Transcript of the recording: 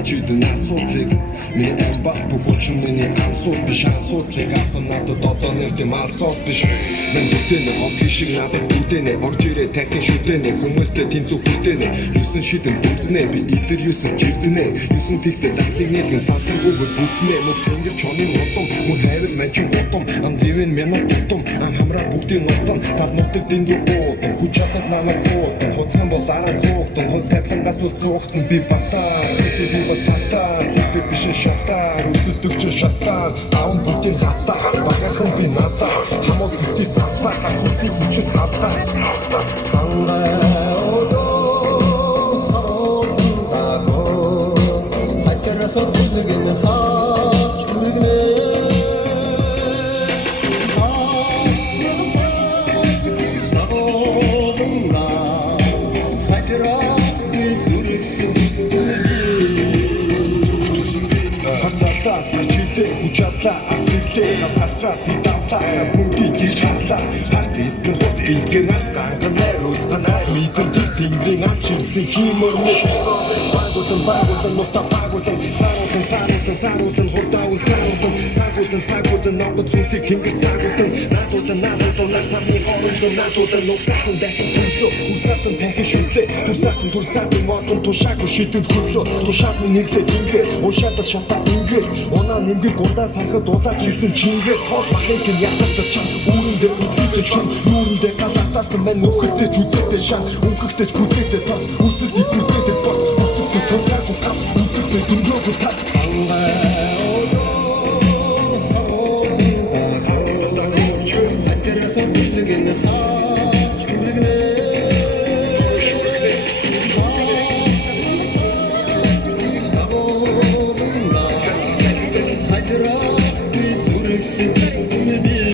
Тулаач идэн асуудлыг миний амбат бүхэлч миний ансууд биш асуудлыг авах надад одоо нэг тийм асуулт биш мен бүтэнэ оцгий шиг надад бүтэнэ орж ирээ тахин шүтэнэ хүмүүстэй тэнцүү хүртэнэ юусэн шидэн бүтнэ би идэр юусэн гэрдэнэ юусэн тэгтээ дасыг нэгэн сансангууг бүтнэ мөн тэнгэр чоны нотом мөн хайр манчин готом ам дивэн мянат тутам ам хамраа бүгдийн нотом тал нутаг дэндүү боотон хүч чадах намайг боотон хуцхан бол араа зуугтон хол тавлангаас үл зуугтон би батаа би бас татаа хитэ биш шатаа үсэлтөгч шатаа аун бүгдийн хатаа багахан би надаа хамаг бити сатаа хатыг хүч хатаа Учатла, ацэглээ, тасраас идавлаа, бүгдийг гэрч харлаа. Харц искэн хоц идгэн арц ганган найрус ганаац мэдэн тэнгэрийн ач ирсэн химэрнэ. Багуулан нутаа багуулан сааруудан хурдаун саагуулан ногод зүсийг тэнгэр саагуулан наадуулан насамны хоорондон наадуулан нугсаатан дахин төрлөө усаатан дахин шүтлээ турсаатан модон тушаагүй шидэнд хөрлөө тушаатан нэрлээ тэнгэрээс уншаатал шатаа ингээс унаа нэмгэн гундаа сархад удаач ирсэн чингээс хол махыг нь язалтар чам үүрэндээ үзээтэй чам юурэндээ галасаасан мань нүхэдтэй ч үзээтэй шан өнгөхтэй ч хүзээтэй тос үсэлт ипүзээтэй бос үсэлт чулгаагүй тав үсэлт дүнгөөгүй тав